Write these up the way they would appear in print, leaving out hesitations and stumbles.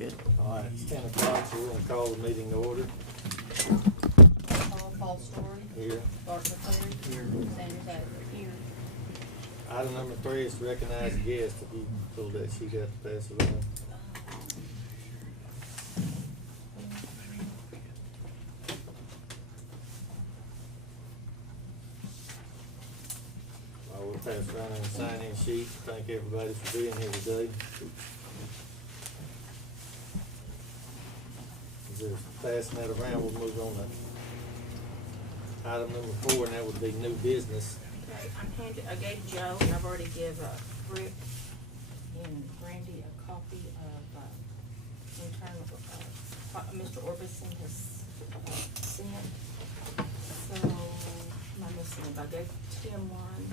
good. All right, it's 10 o'clock, so we're gonna call the meeting to order. Paul Story. Here. Bart McCleary. Here. Sanders Adler. Here. Item number 3 is to recognize guests. If you pull that sheet out to pass it on. We'll pass around and sign in sheet. Thank everybody for being here today. As they're passing that around, we'll move on to item number 4, and that would be new business. Okay, I gave Joe, and I've already give Rick and Randy a copy of internal, Mr. Orbison has sent. So, am I missing it? I gave Tim one.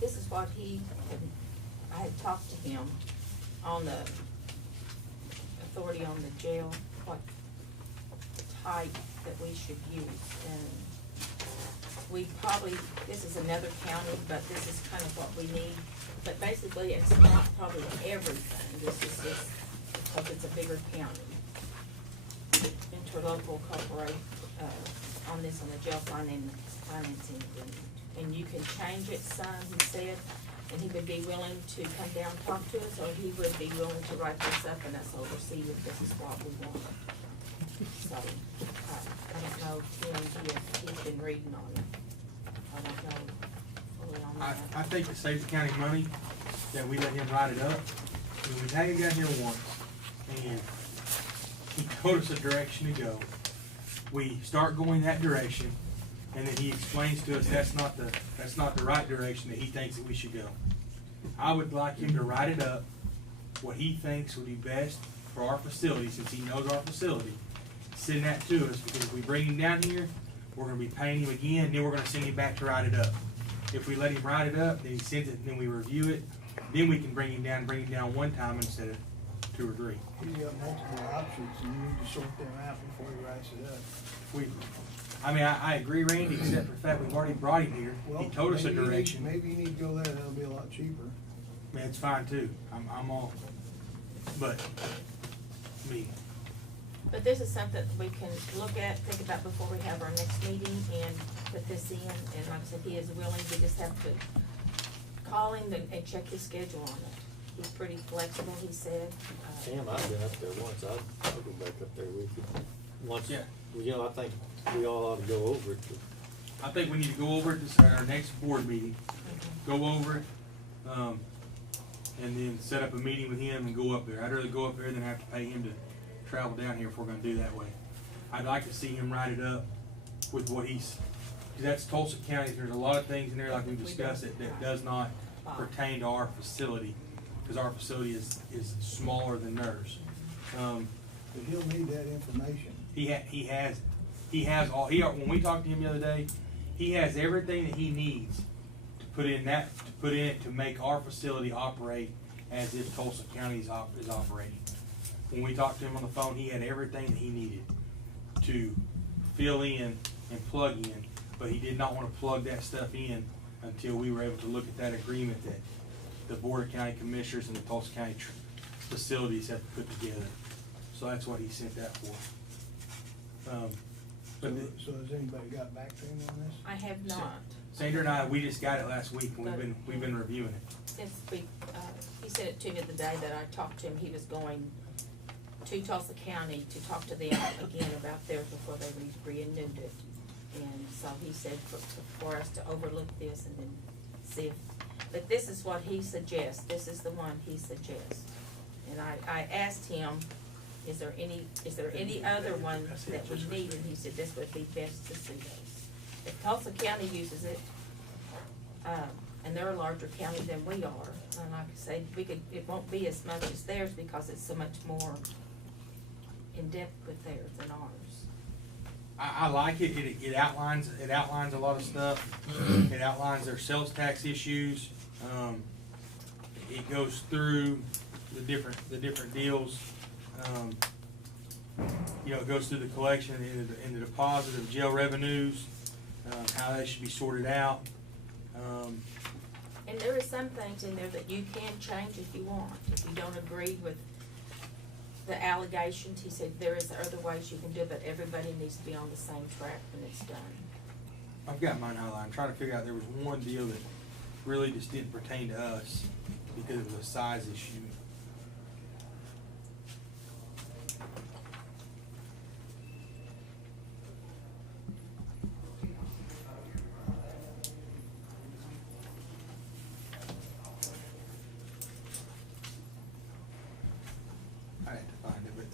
This is what I had talked to him on the authority on the jail, what type that we should use. And we probably, this is another county, but this is kind of what we need. But basically, it's not probably everything. This is just because it's a bigger county. Interlocal cooperate on this, on the jail financing agreement. And you can change it some, he said, and he would be willing to come down and talk to us, or he would be willing to write this up and us oversee if this is what we want. So, I don't know, Tim, he's been reading on it. I don't know fully on that. I think it saves the county money that we let him write it up. I mean, we had him down here once, and he told us a direction to go. We start going that direction, and then he explains to us that's not the right direction that he thinks that we should go. I would like him to write it up, what he thinks would be best for our facility, since he knows our facility. Send that to us, because if we bring him down here, we're gonna be paying him again, and then we're gonna send him back to write it up. If we let him write it up, then he sends it, and then we review it, then we can bring him down one time instead of 2 or 3. He's got multiple options, and you need to sort them out before he writes it up. I agree, Randy, except for the fact we've already brought him here. Well, He told us a direction. Maybe you need to go there, that'll be a lot cheaper. Man, it's fine too. I'm all, but, me. But this is something we can look at, think about before we have our next meeting and put this in. And like I said, he is willing, we just have to call him and check his schedule on it. He's pretty flexible, he said. Tim, I've been up there once. I'll go back up there with you. Once, Yeah. you know, I think we all ought to go over it. I think we need to go over it at our next board meeting. Go over it, and then set up a meeting with him and go up there. I'd rather go up there than have to pay him to travel down here if we're gonna do that way. I'd like to see him write it up with what because that's Tulsa County. There's a lot of things in there, like we discussed, that does not pertain to our facility, because our facility is smaller than theirs. But he'll need that information. He has all, when we talked to him the other day, he has everything that he needs to put in it to make our facility operate as if Tulsa County is operating. When we talked to him on the phone, he had everything that he needed to fill in and plug in, but he did not want to plug that stuff in until we were able to look at that agreement that the Board of County Commissioners and the Tulsa County facilities have put together. So that's what he sent that for. So has anybody got back to him on this? I have not. Sandra and I, we just got it last week, and we've been reviewing it. Since he said it to me the day that I talked to him, he was going to Tulsa County to talk to them again about theirs before they renewed it. And so he said for us to overlook this and then see if, but this is what he suggests. This is the one he suggests. And I asked him, is there any other one that we need? And he said this would be best to see those. If Tulsa County uses it, and they're a larger county than we are, and like I say, it won't be as much as theirs because it's so much more in depth with theirs than ours. I like it. It outlines a lot of stuff. It outlines their sales tax issues. It goes through the different deals. It goes through the collection and the deposit of jail revenues, how they should be sorted out. And there is some things in there that you can change if you want. If you don't agree with the allegations, he said there is other ways you can do it, but everybody needs to be on the same track when it's done. I've got mine highlighted. I'm trying to figure out, there was one deal that really just didn't pertain to us because it was a size issue. I had to find it, but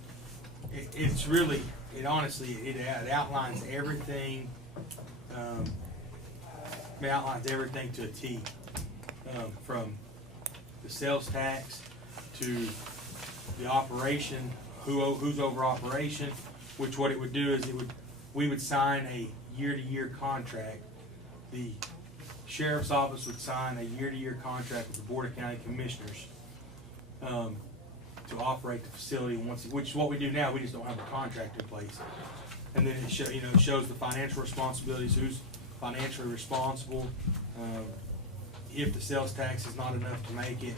it's really, it honestly, it outlines everything. It outlines everything to a T, from the sales tax to the operation, who's over operation. Which what it would do is we would sign a year-to-year contract. The sheriff's office would sign a year-to-year contract with the Board of County Commissioners to operate the facility which is what we do now. We just don't have a contract in place. And then it shows the financial responsibilities, who's financially responsible, if the sales tax is not enough to make it.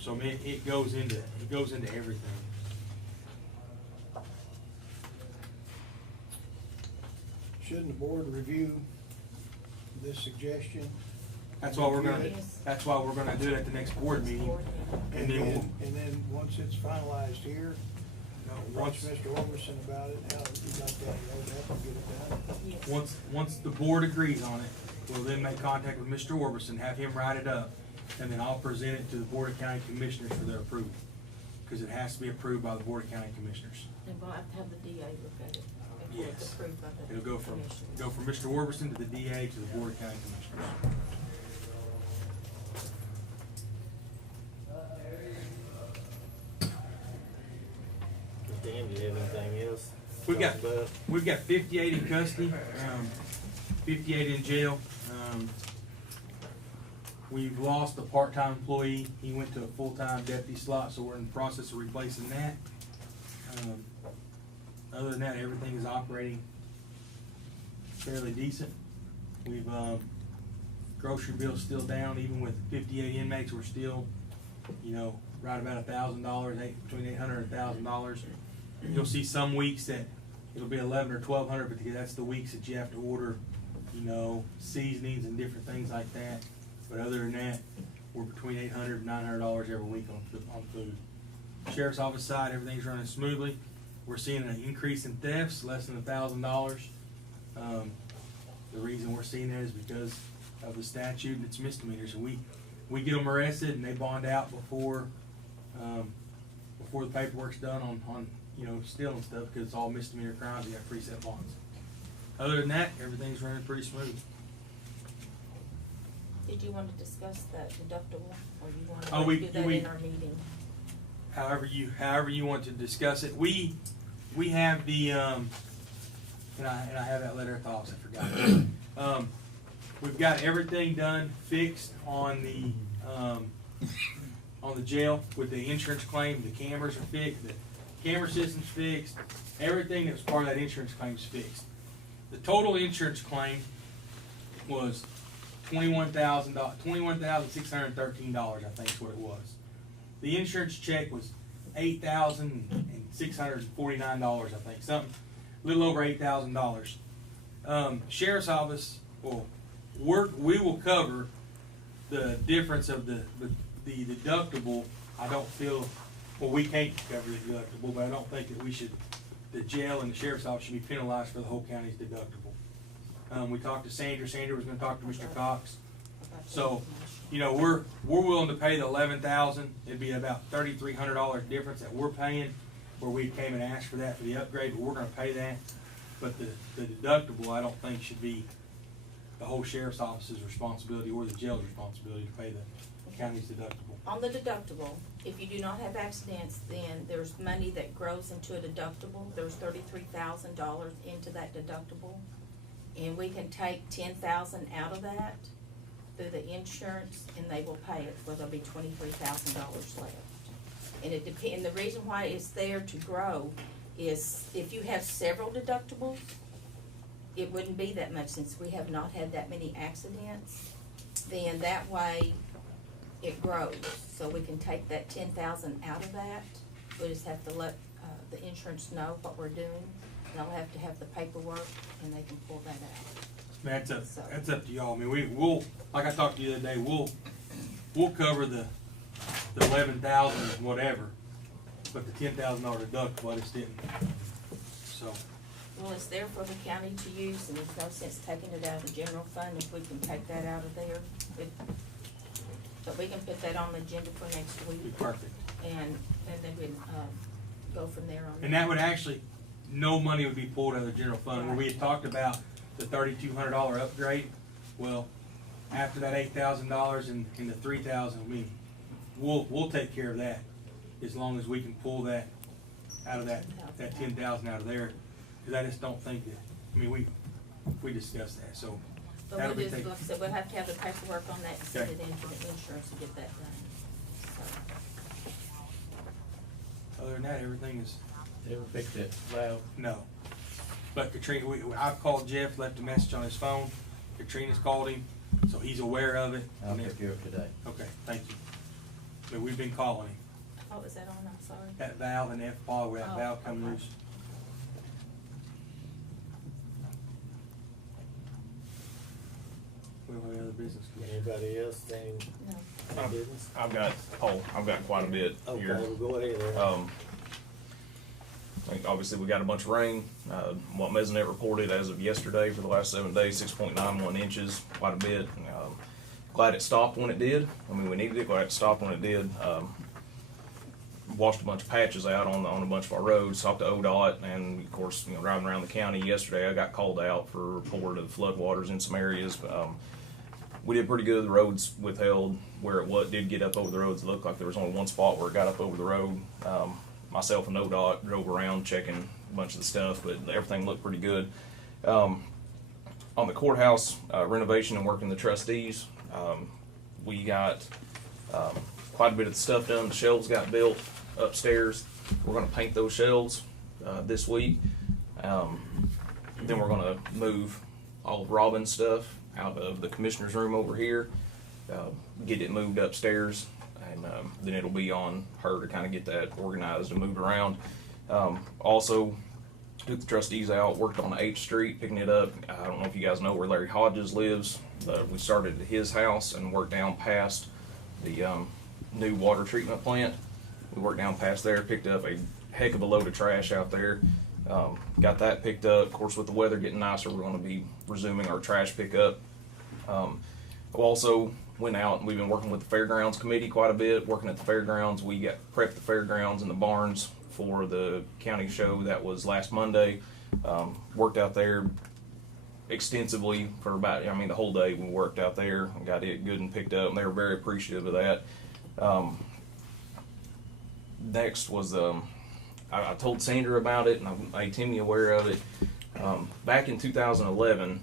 So I mean, it goes into everything. Shouldn't the board review this suggestion? That's why we're gonna do it at the next board meeting. And then once it's finalized here, once Mr. Oberson about it, how you'd like that rolled up and get it done. Yes. once the board agrees on it, we'll then make contact with Mr. Orbison, have him write it up, and then I'll present it to the Board of County Commissioners for their approval. Because it has to be approved by the Board of County Commissioners. And we'll have to have the DA look at it before it's Yes. approved by the It'll go from commissioners. Mr. Orbison to the DA to the Board of County Commissioners. Dan, do you have anything else? We've got 58 in custody, 58 in jail. We've lost a part-time employee. He went to a full-time deputy slot, so we're in the process of replacing that. Other than that, everything is operating fairly decent. We've, grocery bill's still down, even with 58 inmates, we're still, right about $1,000, between $800 and $1,000. You'll see some weeks that it'll be $1,100 or $1,200, but that's the weeks that you have to order, seasonings and different things like that. But other than that, we're between $800 and $900 every week on food. Sheriff's office side, everything's running smoothly. We're seeing an increase in thefts, less than $1,000. The reason we're seeing that is because of the statute and its misdemeanors. And we get them arrested and they bond out before the paperwork's done on stealing stuff, because it's all misdemeanor crimes. You got preset bonds. Other than that, everything's running pretty smooth. Did you want to discuss that deductible, or you want Oh, to do that in our meeting? However you want to discuss it. We have the and I have that letter at the office. I forgot. We've got everything done, fixed on the jail with the insurance claim. The cameras are fixed. The camera system's fixed. Everything that was part of that insurance claim is fixed. The total insurance claim was $21,613. I think is what it was. The insurance check was $8,649. I think something, a little over $8,000. Sheriff's office we will cover the difference of the deductible. I don't feel, we can't cover the deductible, but I don't think that the jail and the sheriff's office should be penalized for the whole county's deductible. We talked to Sandra. Sandra was going to talk to Mr. Cox. So, we're willing to pay the $11,000. It'd be about $3,300 difference that we're paying, where we came and asked for that for the upgrade, but we're going to pay that. But the deductible, I don't think should be the whole sheriff's office's responsibility or the jail's responsibility to pay the county's deductible. On the deductible, if you do not have accidents, then there's money that grows into a deductible. There's $33,000 into that deductible, and we can take $10,000 out of that through the insurance, and they will pay it, where there'll be $23,000 left. And and the reason why it's there to grow is if you have several deductibles, it wouldn't be that much, since we have not had that many accidents. Then that way it grows, so we can take that $10,000 out of that we just have to let, the insurance know what we're doing, and I'll have to have the paperwork, and they can pull that out. That's up to y'all. I mean, we'll, like I talked to you the other day, we'll cover the 11,000 whatever, but the $10,000 deductible, I just didn't, so. Well, it's there for the county to use, and there's no sense taking it out of the general fund if we can take that out of there. But we can put that on the agenda for next Be week, perfect. and then we, go from there on. And that would actually, no money would be pulled out of the general fund, where we had talked about the $3,200 upgrade. Well, after that $8,000 and the $3,000, I mean, we'll take care of that, as long as we can pull that out of that $10,000 out of there. Cause I just don't think that, I mean, we discussed that, so. But that'll we'll be just, taken. like I said, we'll have to have the paperwork on that and send Okay. it in for the insurance to get that done, so. Other than that, everything is, Ever fix that valve? no. But Katrina, I've called Jeff, left a message on his phone. Katrina's called him, so he's aware of it. I'll take care of it today. Okay, thank you. But we've been calling him. Oh, is that on? I'm sorry. That valve and F-ball, where that Oh, valve come okay. loose. We don't have any other business. Anybody else, any No. business? I've got quite a bit Okay, here. well, go ahead there. I think obviously we got a bunch of rain. What Mesonet reported as of yesterday for the last 7 days, 6.91 inches, quite a bit. Glad it stopped when it did. I mean, we needed it, glad it stopped when it did. Washed a bunch of patches out on a bunch of our roads, talked to ODOT, and of course, driving around the county yesterday, I got called out for a report of floodwaters in some areas. We did pretty good. The roads withheld where it did get up over the roads. It looked like there was only one spot where it got up over the road. Myself and ODOT drove around checking a bunch of the stuff, but everything looked pretty good. On the courthouse renovation and working the trustees, we got quite a bit of the stuff done. The shelves got built upstairs. We're going to paint those shelves this week. Then we're going to move all of Robin's stuff out of the commissioner's room over here, get it moved upstairs, and then it'll be on her to kind of get that organized and moved around. Also, took the trustees out, worked on 8th Street, picking it up. I don't know if you guys know where Larry Hodges lives, but we started at his house and worked down past the new water treatment plant. We worked down past there, picked up a heck of a load of trash out there. Got that picked up. Of course, with the weather getting nicer, we're going to be resuming our trash pickup. We also went out and we've been working with the fairgrounds committee quite a bit, working at the fairgrounds. We got prepped the fairgrounds and the barns for the county show that was last Monday. Worked out there extensively for about, the whole day we worked out there and got it good and picked up, and they were very appreciative of that. Next was, I told Sandra about it, and I made Timmy aware of it. Back in 2011,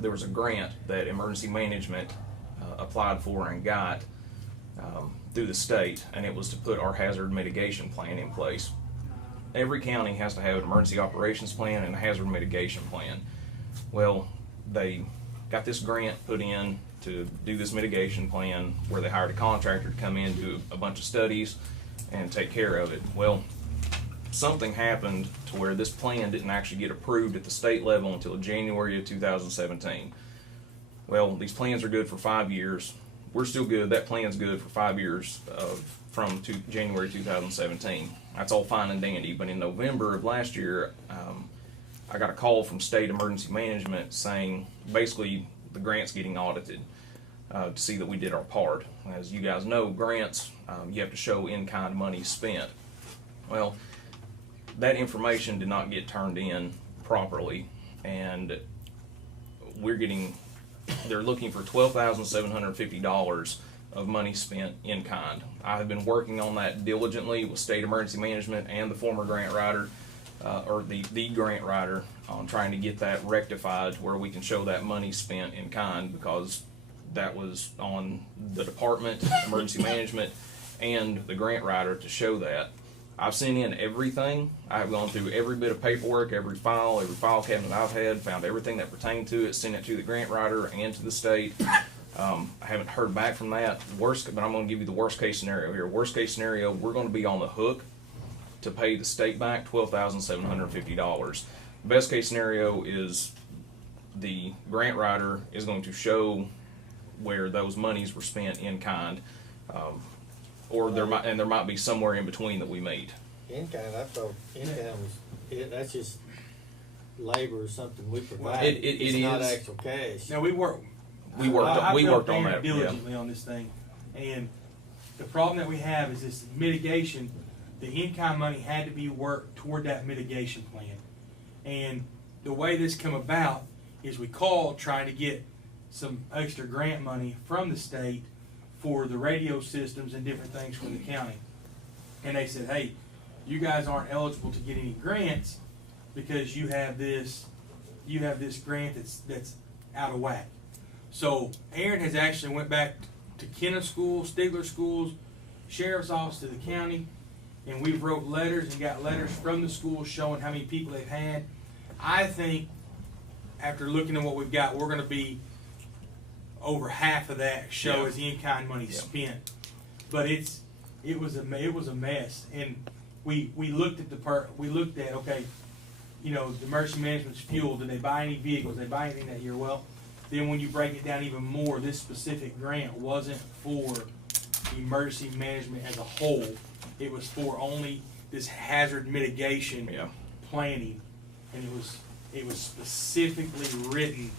there was a grant that emergency management applied for and got through the state, and it was to put our hazard mitigation plan in place. Every county has to have an emergency operations plan and a hazard mitigation plan. Well, they got this grant put in to do this mitigation plan, where they hired a contractor to come in, do a bunch of studies, and take care of it. Well, something happened to where this plan didn't actually get approved at the state level until January of 2017. Well, these plans are good for 5 years. We're still good. That plan's good for 5 years from January 2017. That's all fine and dandy. But in November of last year, I got a call from state emergency management saying basically the grant's getting audited to see that we did our part. As you guys know, grants, you have to show in-kind money spent. Well, that information did not get turned in properly, and they're looking for $12,750 of money spent in kind. I have been working on that diligently with state emergency management and the former grant writer, or the grant writer, on trying to get that rectified to where we can show that money spent in kind, because that was on the department, emergency management, and the grant writer to show that. I've sent in everything. I've gone through every bit of paperwork, every file cabinet I've had, found everything that pertained to it, sent it to the grant writer and to the state. I haven't heard back from that. But I'm going to give you the worst case scenario here. Worst case scenario, we're going to be on the hook to pay the state back $12,750. Best case scenario is the grant writer is going to show where those monies were spent in kind, or there might be somewhere in between that we meet. In kind, I thought in kind that's just labor or something we provide. It's not is. actual cash. Now, we worked on that. diligently on this thing, and the problem that we have is this mitigation. The in-kind money had to be worked toward that mitigation plan, and the way this come about is we called trying to get some extra grant money from the state for the radio systems and different things from the county, and they said, "Hey, you guys aren't eligible to get any grants because you have this grant that's out of whack." So Aaron has actually went back to Kenna School, Stigler schools, sheriff's office, to the county, and we've wrote letters and got letters from the schools showing how many people they've had. I think after looking at what we've got, we're going to be over half of that show as in-kind money spent. But it was a mess, and we looked at okay, you know, the emergency management's fuel. Did they buy any vehicles? Did they buy anything that year? Well, then when you break it down even more, this specific grant wasn't for emergency management as a whole. It was for only this hazard mitigation planning, and it was specifically written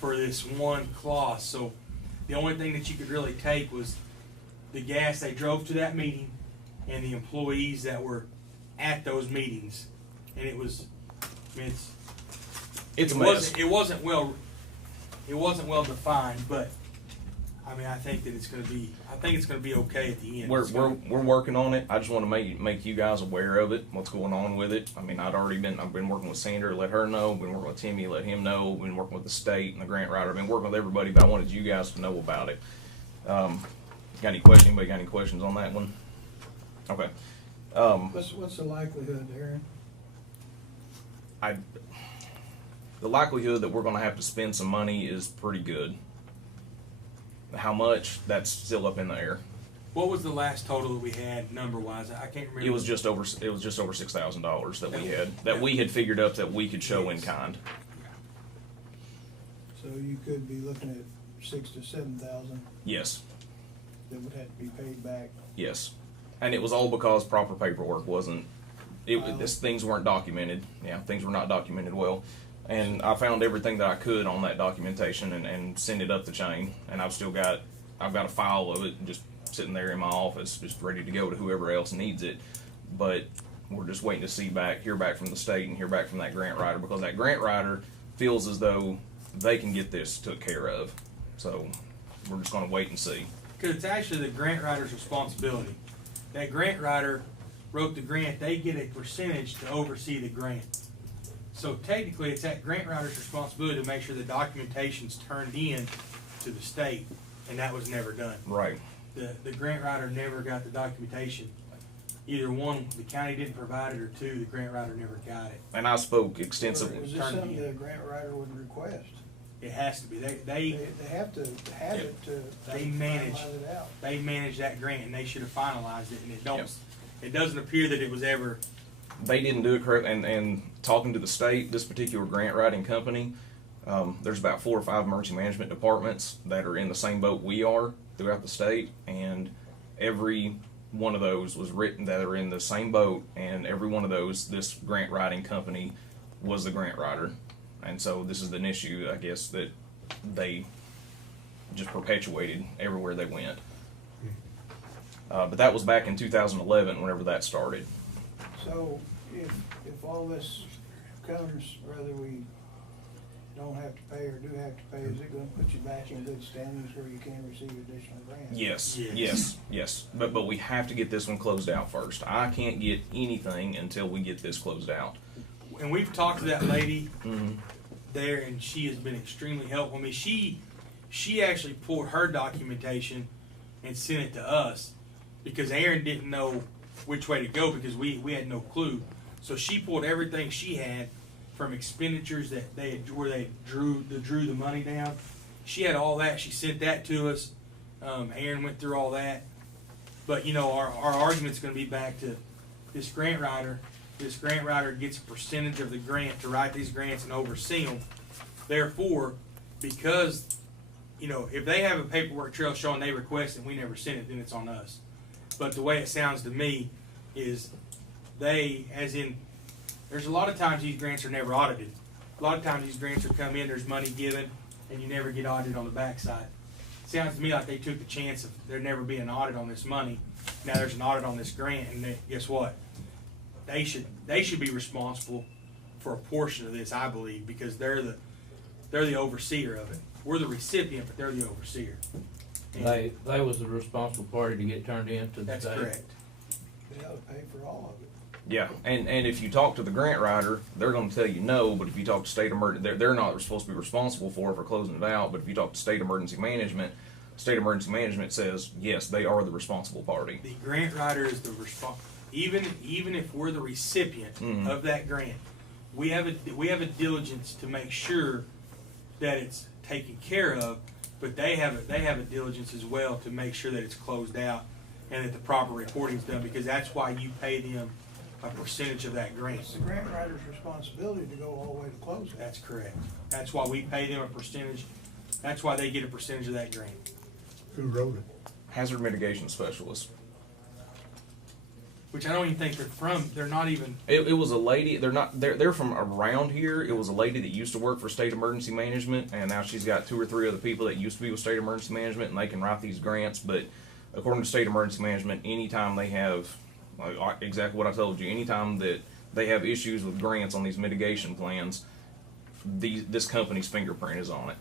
for this one clause. So the only thing that you could really take was the gas they drove to that meeting and the employees that were at those meetings, and it wasn't well defined, but I mean, I think it's going to be okay at the end. We're working on it. I just want to make you guys aware of it, what's going on with it. I mean, I've been working with Sandra, let her know. Been working with Timmy, let him know. Been working with the state and the grant writer. I've been working with everybody, but I wanted you guys to know about it. Got any questions? Anybody got any questions on that one? Okay. What's the likelihood, Aaron? The likelihood that we're going to have to spend some money is pretty good. How much? That's still up in the air. What was the last total that we had number-wise? I can't remember. It was just over $6,000 that we had we had figured up that we could show in kind. So you could be looking at 6,000 to 7,000 Yes. that would have to be paid back. Yes. And it was all because proper paperwork wasn't. Things weren't documented. Yeah, things were not documented well. And I found everything that I could on that documentation and send it up the chain. And I've got a file of it just sitting there in my office, just ready to go to whoever else needs it. But we're just waiting to hear back from the state and hear back from that grant writer, because that grant writer feels as though they can get this took care of. So we're just going to wait and see. Because it's actually the grant writer's responsibility. That grant writer wrote the grant. They get a percentage to oversee the grant. So technically, it's that grant writer's responsibility to make sure the documentation's turned in to the state, and that was never done. Right. The grant writer never got the documentation. Either one, the county didn't provide it, or two, the grant writer never got it. And I spoke extensively. Is this something the grant writer would request? It has to be. They have to have it to finalize it out. They manage that grant, and they should have finalized it, and it don't. Yep. It doesn't appear that it was ever. They didn't do it correct, and talking to the state, this particular grant writing company, there's about 4 or 5 emergency management departments that are in the same boat we are throughout the state, and every one of those was written that are in the same boat, and every one of those, this grant writing company was the grant writer. And so this is an issue, I guess, that they just perpetuated everywhere they went. But that was back in 2011, whenever that started. So if all this comes, whether we don't have to pay or do have to pay, is it going to put you back in good standings where you can receive additional grants? Yes. But we have to get this one closed out first. I can't get anything until we get this closed out. And we've talked to that lady there, and she has been extremely helpful. I mean, she actually pulled her documentation and sent it to us, because Aaron didn't know which way to go, because we had no clue. So she pulled everything she had from expenditures that they had, where they drew the money down. She had all that. She sent that to us. Aaron went through all that. But you know, our argument's going to be back to this grant writer gets a percentage of the grant to write these grants and oversee them. Therefore, because, you know, if they have a paperwork trail showing they request and we never send it, then it's on us. But the way it sounds to me is they, as in, there's a lot of times these grants are never audited. A lot of times these grants will come in, there's money given, and you never get audited on the backside. Sounds to me like they took the chance of there never being an audit on this money. Now there's an audit on this grant, and guess what? They should be responsible for a portion of this, I believe, because they're the overseer of it. We're the recipient, but they're the overseer. And They was the responsible party to get turned in to the that's state. correct. They ought to pay for all of it. Yeah, and if you talk to the grant writer, they're going to tell you no. But if you talk to state emergency, they're not supposed to be responsible for closing it out. But if you talk to state emergency management says yes, they are the responsible party. The grant writer is the even if we're the recipient of that grant, we have a diligence to make sure that it's taken care of. But they have a diligence as well to make sure that it's closed out and that the proper reporting is done, because that's why you pay them a percentage of that grant. It's the grant writer's responsibility to go all the way to close it. That's correct. That's why we pay them a percentage. That's why they get a percentage of that grant. Who wrote it? Hazard mitigation specialist. Which I don't even think they're from. They're not even. It was a lady. They're from around here. It was a lady that used to work for state emergency management, and now she's got 2 or 3 other people that used to be with state emergency management, and they can write these grants. But according to state emergency management, anytime they have, exactly what I told you, anytime that they have issues with grants on these mitigation plans, this company's fingerprint is on it.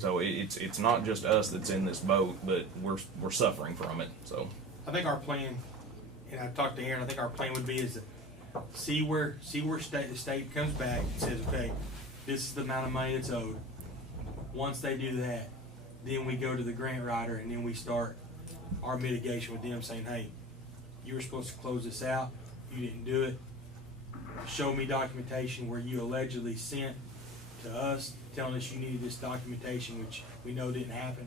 So it's not just us that's in this boat, but we're suffering from it. So I think our plan, and I talked to Aaron, I think our plan would be is to see where the state comes back and says, okay, this is the amount of money that's owed. Once they do that, then we go to the grant writer and then we start our mitigation with them, saying, hey, you were supposed to close this out, you didn't do it. Show me documentation where you allegedly sent to us telling us you needed this documentation, which we know didn't happen,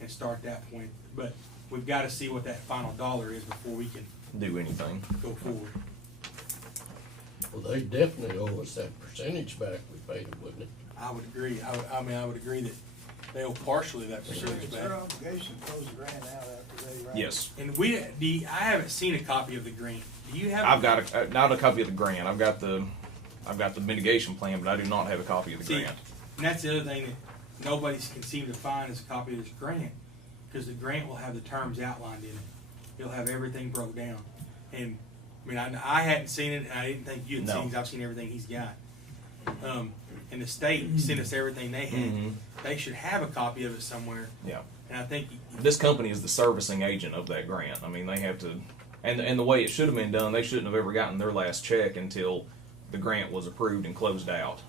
and start that point. But we've got to see what that final dollar is before we can do anything. go forward. Well, they definitely owe us that percentage back we paid them, wouldn't it? I would agree. I would agree that they owe partially that percentage It's back. their obligation to close the grant out after they write. Yes, And I haven't seen a copy of the grant. Do you have? I've got not a copy of the grant. I've got the mitigation plan, but I do not have a copy of the See, grant. and that's the other thing that nobody can seem to find is a copy of this grant, because the grant will have the terms outlined in it. It'll have everything broke down. And I mean, I hadn't seen it, and I didn't think you had seen it, 'cause I've seen everything he's got. And the state sent us everything they had. Mhm. They should have a copy of it somewhere. Yeah. And I think This company is the servicing agent of that grant. I mean, they have to, and the way it should have been done, they shouldn't have ever gotten their last check until the grant was approved and closed out.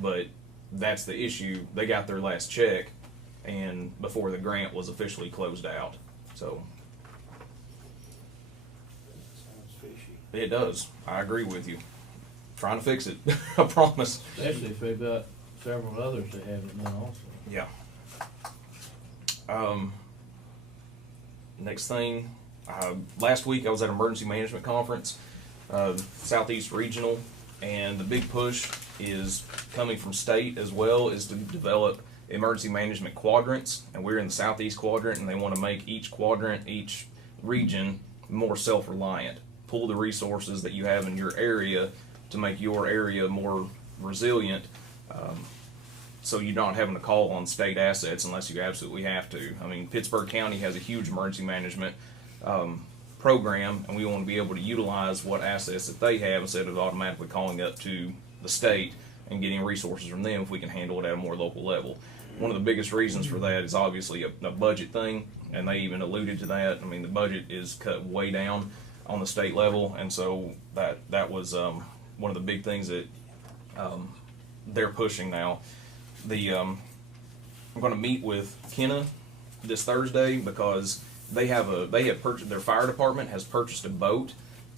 But that's the issue. They got their last check, and before the grant was officially closed out. So Sounds fishy. it does. I agree with you. Trying to fix it. I promise. Especially if they've got several others that haven't done also. Yeah. Next thing, last week I was at an emergency management conference, Southeast Regional, and the big push is coming from state as well, is to develop emergency management quadrants, and we're in the Southeast quadrant, and they want to make each quadrant, each region more self-reliant, pull the resources that you have in your area to make your area more resilient, so you're not having to call on state assets unless you absolutely have to. I mean, Pittsburgh County has a huge emergency management program, and we want to be able to utilize what assets that they have instead of automatically calling up to the state and getting resources from them if we can handle it at a more local level. One of the biggest reasons for that is obviously a budget thing, and they even alluded to that. I mean, the budget is cut way down on the state level, and so that was one of the big things that they're pushing now. I'm going to meet with Kenna this Thursday because their fire department has purchased a boat,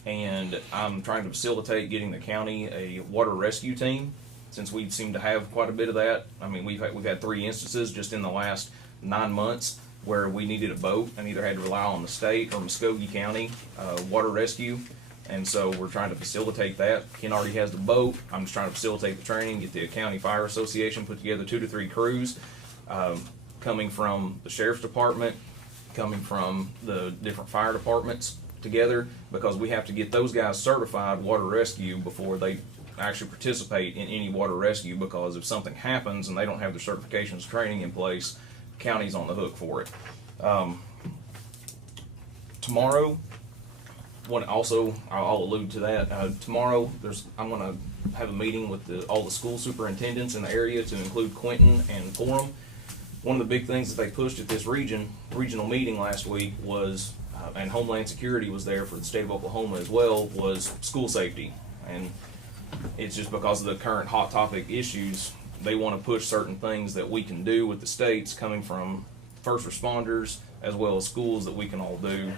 and I'm trying to facilitate getting the county a water rescue team, since we seem to have quite a bit of that. I mean, we've had 3 instances just in the last 9 months where we needed a boat and either had to rely on the state or Muskogee County water rescue. And so we're trying to facilitate that. Ken already has the boat. I'm just trying to facilitate the training, get the County Fire Association put together 2 to 3 crews, coming from the Sheriff's Department, coming from the different fire departments together, because we have to get those guys certified water rescue before they actually participate in any water rescue, because if something happens and they don't have their certifications training in place, the county's on the hook for it. Tomorrow, I'll allude to that. Tomorrow, I'm going to have a meeting with all the school superintendents in the area, to include Quentin and Forum. One of the big things that they pushed at this regional meeting last week was, and Homeland Security was there for the state of Oklahoma as well, was school safety. And it's just because of the current hot topic issues, they want to push certain things that we can do with the states, coming from first responders as well as schools, that we can all do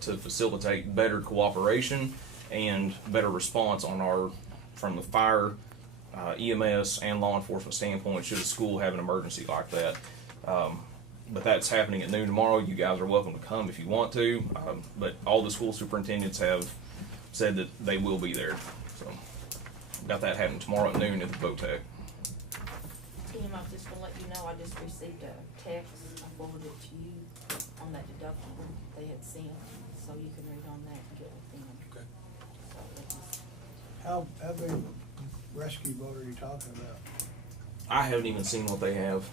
to facilitate better cooperation and better response from the fire, EMS, and law enforcement standpoint, should a school have an emergency like that. But that's happening at noon tomorrow. You guys are welcome to come if you want to, but all the school superintendents have said that they will be there. So got that happening tomorrow at noon at the VOTEC. Tim, I'm just gonna let you know, I just received a text, I forwarded it to you on that deductible they had sent, so you can read on that and get with them. Okay. So it just- How big of a rescue boat are you talking about? I haven't even seen what they have.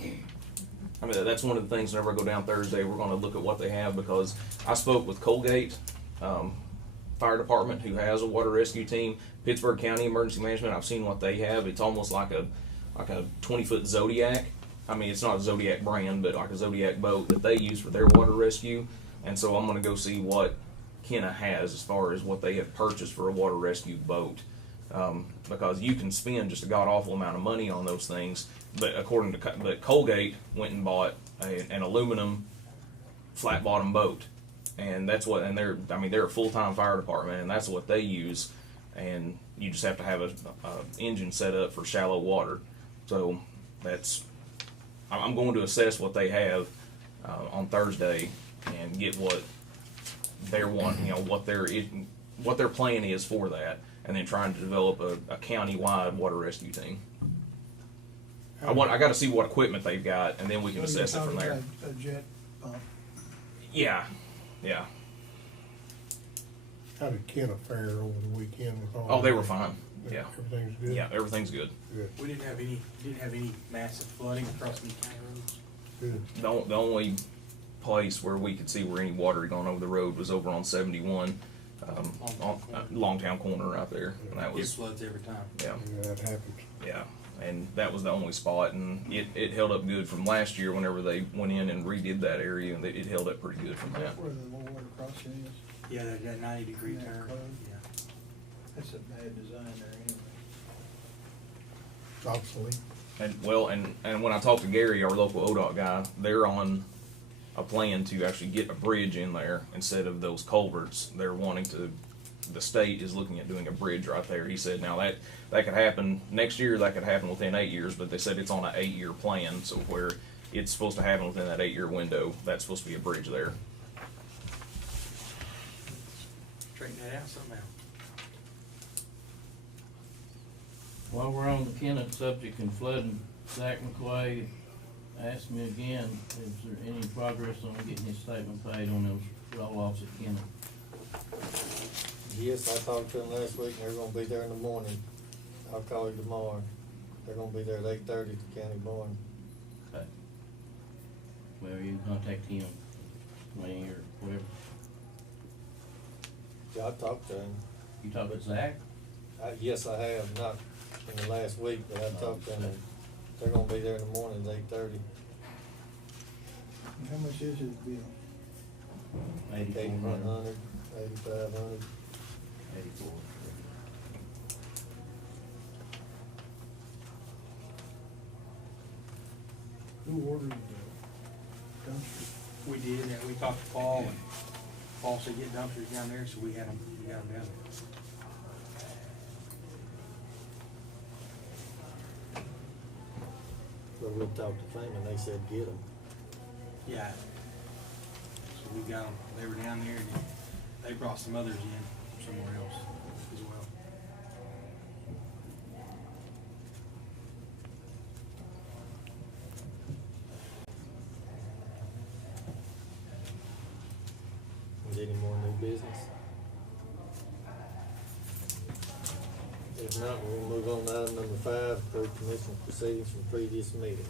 I mean, that's one of the things, whenever I go down Thursday, we're gonna look at what they have, because I spoke with Colgate Fire Department, who has a water rescue team. Pittsburgh County Emergency Management, I've seen what they have. It's almost like a 20-foot Zodiac. I mean, it's not a Zodiac brand, but like a Zodiac boat that they use for their water rescue. And so I'm gonna go see what Kenna has as far as what they have purchased for a water rescue boat. Because you can spend just a god-awful amount of money on those things, but but Colgate went and bought an aluminum flat-bottom boat, and they're a full-time fire department, and that's what they use, and you just have to have a engine set up for shallow water. So I'm going to assess what they have on Thursday and get what they're wanting, what their plan is for that, and then trying to develop a county-wide water rescue team. I got to see what equipment they've got, and then we can assess it from there. A jet pump. Yeah. How did Kenna fare over the weekend with all? Oh, they were fine. Yeah. Everything's good? Yeah, everything's good. Good. We didn't have any massive flooding across any county roads. Good. The only place where we could see where any water had gone over the road was over on 71, on Longtown Corner right there. And that It was, floods every time. yeah. Yeah, that happens. Yeah, and that was the only spot, and it held up good from last year whenever they went in and redid that area, and it held up pretty good from that. That's where the low water crossing is. Yeah, that 90-degree Yeah, turn. close. Yeah. That's a bad design there anyway. It's obsolete. And when I talked to Gary, our local ODOT guy, they're on a plan to actually get a bridge in there instead of those culverts. The state is looking at doing a bridge right there. He said now that could happen next year, that could happen within 8 years, but they said it's on an 8-year plan, so where it's supposed to happen within that 8-year window, that's supposed to be a bridge there. Straighten that out somehow. While we're on the Kennet subject and flooding, Zach McQuay asked me again, is there any progress on getting his statement paid on those roll-offs at Kennet? Yes, I talked to them last week, and they're gonna be there in the morning. I'll call you tomorrow. They're gonna be there at 8:30 at the county barn. Okay. Well, you can contact him, me or whatever. Yeah, I talked to him. You talk about Zach? Yes, I have, not in the last week, but I talked to them, and they're gonna be there in the morning at 8:30. And how much is his bill? 8,100, 8,500. 84. Who ordered the dumpster? We did, and we talked to Paul, and Paul said get dumpsters down there, so we got them down there. So we'll talk to FEMA, and they said get them. Yeah. So we got them, they were down there and they brought some others in from somewhere else as well. Any more new business? If not, we'll move on to item number 5, approve commission proceedings from previous meeting.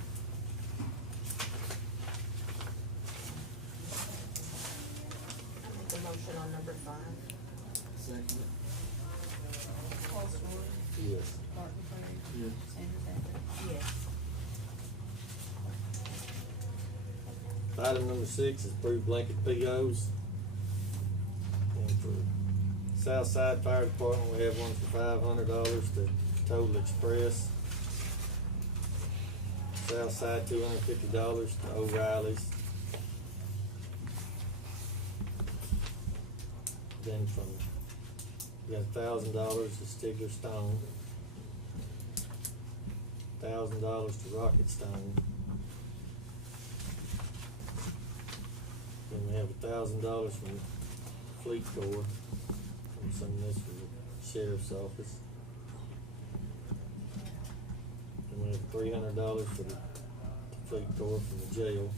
Make a motion on number 5. Second. Paul Story, Yes. Mark McCray, Yes. Sandra Bennett. Yes. Item number 6 is approve blanket POs. And for Southside Fire Department, we have one for $500 to Total Express. Southside $250 to O'Reilly's. Then from, we got $1,000 to Stigler Stone. $1,000 to Rocket Stone. Then we have $1,000 from Fleet Corps, from some of this from the sheriff's office. And we have $300 for the Fleet Corps from the jail.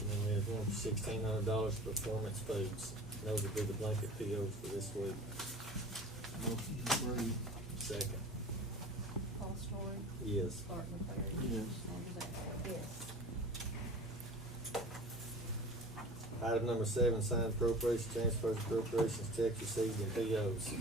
And then we have one for $1,600 for Performance Foods. Those would be the blanket POs for this week. Motion approved. Second. Paul Story, Yes. Mark McCray. Yes. Sandra Bennett. Yes. Item number 7, signed appropriation, transfers, appropriations, checks received, and POs.